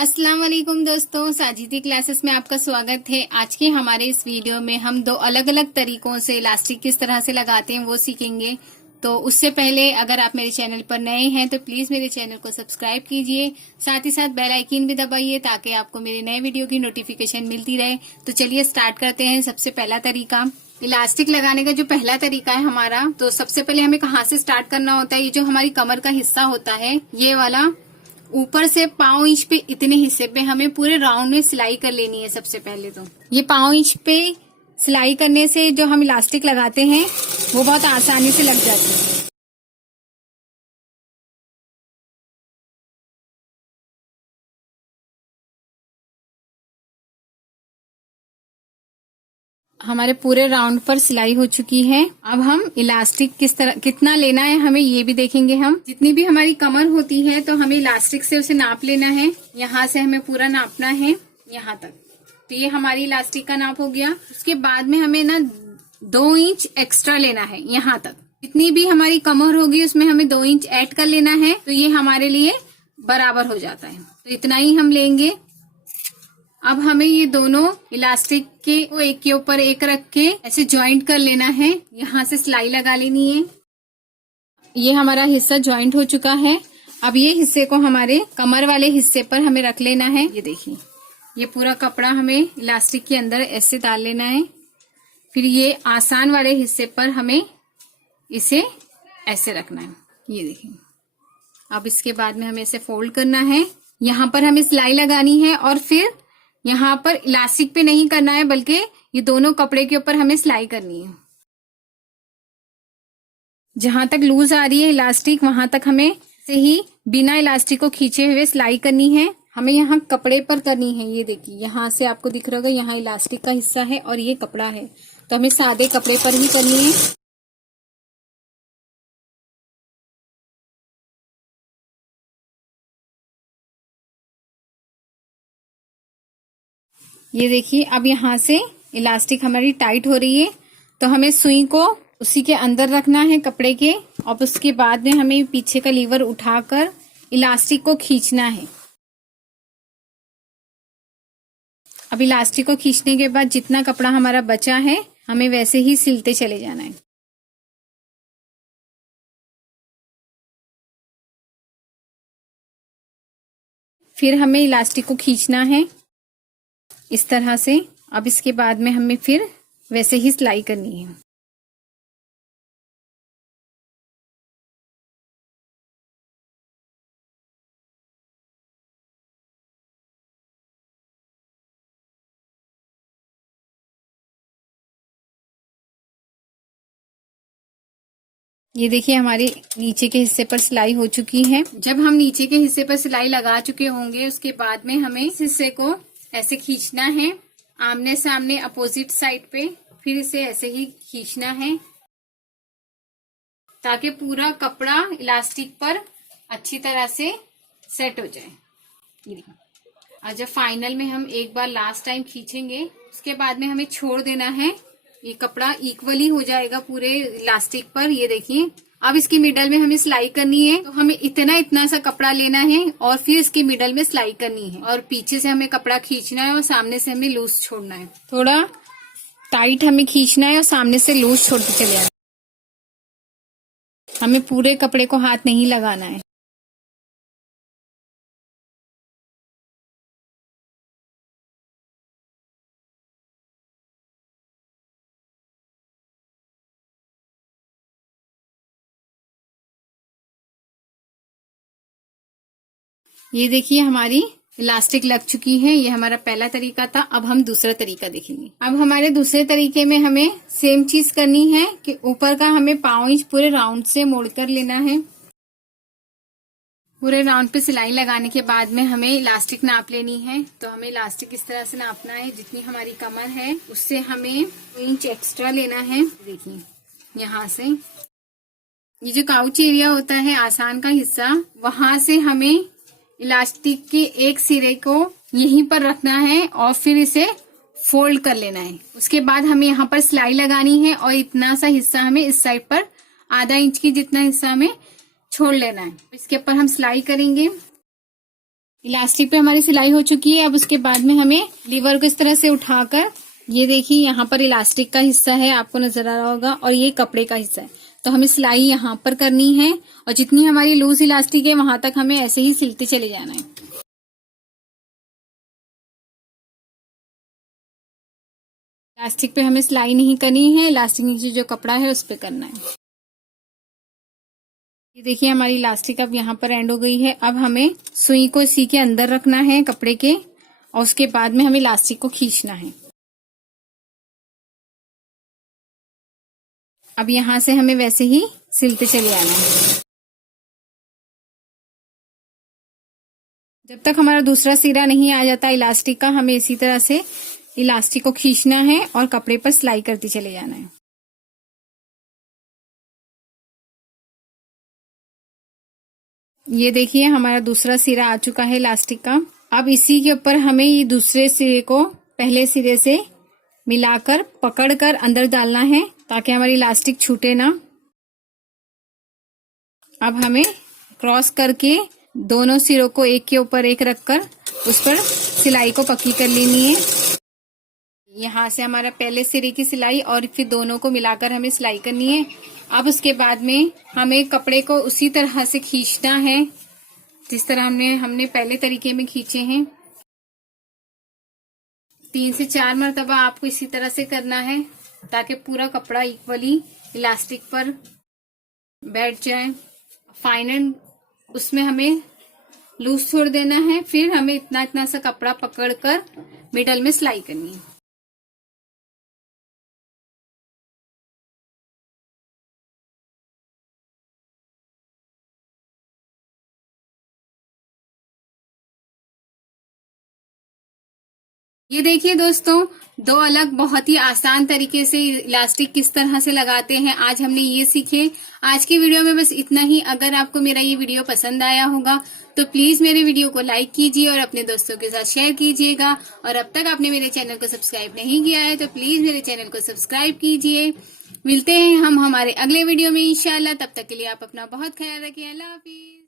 अस्सलाम वालेकुम दोस्तों, साजिदी क्लासेस में आपका स्वागत है। आज के हमारे इस वीडियो में हम दो अलग अलग तरीकों से इलास्टिक किस तरह से लगाते हैं वो सीखेंगे। तो उससे पहले अगर आप मेरे चैनल पर नए हैं तो प्लीज मेरे चैनल को सब्सक्राइब कीजिए, साथ ही साथ बेल आइकन भी दबाइए ताकि आपको मेरे नए वीडियो की नोटिफिकेशन मिलती रहे। तो चलिए स्टार्ट करते हैं। सबसे पहला तरीका इलास्टिक लगाने का जो पहला तरीका है हमारा, तो सबसे पहले हमें कहाँ से स्टार्ट करना होता है। ये जो हमारी कमर का हिस्सा होता है, ये वाला ऊपर से पाँव इंच पे इतने हिस्से पे हमें पूरे राउंड में सिलाई कर लेनी है। सबसे पहले तो ये पाँव इंच पे सिलाई करने से जो हम इलास्टिक लगाते हैं वो बहुत आसानी से लग जाती है। हमारे पूरे राउंड पर सिलाई हो चुकी है। अब हम इलास्टिक किस तरह कितना लेना है हमें ये भी देखेंगे। हम जितनी भी हमारी कमर होती है तो हमें इलास्टिक से उसे नाप लेना है। यहाँ से हमें पूरा नापना है यहाँ तक। तो ये हमारी इलास्टिक का नाप हो गया। उसके बाद में हमें ना 2 इंच एक्स्ट्रा लेना है यहाँ तक। जितनी भी हमारी कमर होगी उसमें हमें 2 इंच ऐड कर लेना है, तो ये हमारे लिए बराबर हो जाता है। तो इतना ही हम लेंगे। अब हमें ये दोनों इलास्टिक के एक के ऊपर एक रख के ऐसे ज्वाइंट कर लेना है। यहाँ से सिलाई लगा लेनी है। ये हमारा हिस्सा ज्वाइंट हो चुका है। अब ये हिस्से को हमारे कमर वाले हिस्से पर हमें रख लेना है। ये देखिए, ये पूरा कपड़ा हमें इलास्टिक के अंदर ऐसे डाल लेना है। फिर ये आसान वाले हिस्से पर हमें इसे ऐसे रखना है। ये देखिए, अब इसके बाद में हमें इसे फोल्ड करना है। यहाँ पर हमें सिलाई लगानी है और फिर यहाँ पर इलास्टिक पे नहीं करना है बल्कि ये दोनों कपड़े के ऊपर हमें सिलाई करनी है। जहां तक लूज आ रही है इलास्टिक वहां तक हमें से ही बिना इलास्टिक को खींचे हुए सिलाई करनी है। हमें यहाँ कपड़े पर करनी है। ये देखिए, यहाँ से आपको दिख रहा होगा, यहाँ इलास्टिक का हिस्सा है और ये कपड़ा है, तो हमें सादे कपड़े पर ही करनी है। ये देखिए, अब यहाँ से इलास्टिक हमारी टाइट हो रही है, तो हमें सुई को उसी के अंदर रखना है कपड़े के, और उसके बाद में हमें पीछे का लीवर उठाकर इलास्टिक को खींचना है। अब इलास्टिक को खींचने के बाद जितना कपड़ा हमारा बचा है हमें वैसे ही सिलते चले जाना है। फिर हमें इलास्टिक को खींचना है इस तरह से। अब इसके बाद में हमें फिर वैसे ही सिलाई करनी है। ये देखिए, हमारे नीचे के हिस्से पर सिलाई हो चुकी है। जब हम नीचे के हिस्से पर सिलाई लगा चुके होंगे उसके बाद में हमें इस हिस्से को ऐसे खींचना है आमने सामने अपोजिट साइड पे। फिर इसे ऐसे ही खींचना है ताकि पूरा कपड़ा इलास्टिक पर अच्छी तरह से सेट हो जाए। ये देखिए, और जब फाइनल में हम एक बार लास्ट टाइम खींचेंगे उसके बाद में हमें छोड़ देना है। ये कपड़ा इक्वली हो जाएगा पूरे इलास्टिक पर। ये देखिए, अब इसकी मिडल में हमें सिलाई करनी है, तो हमें इतना सा कपड़ा लेना है और फिर इसकी मिडल में सिलाई करनी है, और पीछे से हमें कपड़ा खींचना है और सामने से हमें लूज छोड़ना है। थोड़ा टाइट हमें खींचना है और सामने से लूज छोड़ते चले आना। हमें पूरे कपड़े को हाथ नहीं लगाना है। ये देखिए, हमारी इलास्टिक लग चुकी है। ये हमारा पहला तरीका था। अब हम दूसरा तरीका देखेंगे। अब हमारे दूसरे तरीके में हमें सेम चीज करनी है कि ऊपर का हमें पाँव इंच पूरे राउंड से मोड़कर लेना है। पूरे राउंड पे सिलाई लगाने के बाद में हमें इलास्टिक नाप लेनी है। तो हमें इलास्टिक इस तरह से नापना है, जितनी हमारी कमर है उससे हमें 2 इंच एक्स्ट्रा लेना है। देखिए, यहाँ से ये जो काउच एरिया होता है, आसान का हिस्सा, वहां से हमें इलास्टिक के एक सिरे को यहीं पर रखना है और फिर इसे फोल्ड कर लेना है। उसके बाद हमें यहाँ पर सिलाई लगानी है और इतना सा हिस्सा हमें इस साइड पर आधा इंच की जितना हिस्सा हमें छोड़ लेना है। इसके ऊपर हम सिलाई करेंगे। इलास्टिक पे हमारी सिलाई हो चुकी है। अब उसके बाद में हमें लीवर को इस तरह से उठाकर, ये देखिए यहाँ पर इलास्टिक का हिस्सा है, आपको नजर आ रहा होगा, और ये कपड़े का हिस्सा है। तो हमें सिलाई यहाँ पर करनी है और जितनी हमारी लूज इलास्टिक है वहां तक हमें ऐसे ही सिलते चले जाना है। इलास्टिक पे हमें सिलाई नहीं करनी है, इलास्टिक नीचे जो कपड़ा है उस पे करना है। ये देखिए हमारी इलास्टिक अब यहाँ पर एंड हो गई है। अब हमें सुई को इसी के अंदर रखना है कपड़े के, और उसके बाद में हमें इलास्टिक को खींचना है। अब यहाँ से हमें वैसे ही सिलते चले आना है। जब तक हमारा दूसरा सिरा नहीं आ जाता इलास्टिक का, हमें इसी तरह से इलास्टिक को खींचना है और कपड़े पर सिलाई करते चले जाना है। ये देखिए हमारा दूसरा सिरा आ चुका है इलास्टिक का। अब इसी के ऊपर हमें ये दूसरे सिरे को पहले सिरे से मिलाकर पकड़कर अंदर डालना है ताकि हमारी इलास्टिक छूटे ना। अब हमें क्रॉस करके दोनों सिरों को एक के ऊपर एक रखकर उस पर सिलाई को पक्की कर लेनी है। यहाँ से हमारा पहले सिरे की सिलाई और फिर दोनों को मिलाकर हमें सिलाई करनी है। अब उसके बाद में हमें कपड़े को उसी तरह से खींचना है जिस तरह हमने पहले तरीके में खींचे हैं। 3 से 4 मरतबा आपको इसी तरह से करना है ताकि पूरा कपड़ा इक्वली इलास्टिक पर बैठ जाए। फाइनल उसमें हमें लूज छोड़ देना है, फिर हमें इतना इतना सा कपड़ा पकड़कर मिडल में सिलाई करनी है। ये देखिए दोस्तों, 2 अलग बहुत ही आसान तरीके से इलास्टिक किस तरह से लगाते हैं आज हमने ये सीखे। आज की वीडियो में बस इतना ही। अगर आपको मेरा ये वीडियो पसंद आया होगा तो प्लीज मेरे वीडियो को लाइक कीजिए और अपने दोस्तों के साथ शेयर कीजिएगा। और अब तक आपने मेरे चैनल को सब्सक्राइब नहीं किया है तो प्लीज मेरे चैनल को सब्सक्राइब कीजिए। मिलते हैं हम हमारे अगले वीडियो में इंशाल्लाह। तब तक के लिए आप अपना बहुत ख्याल रखिए। अल्लाह हाफिज।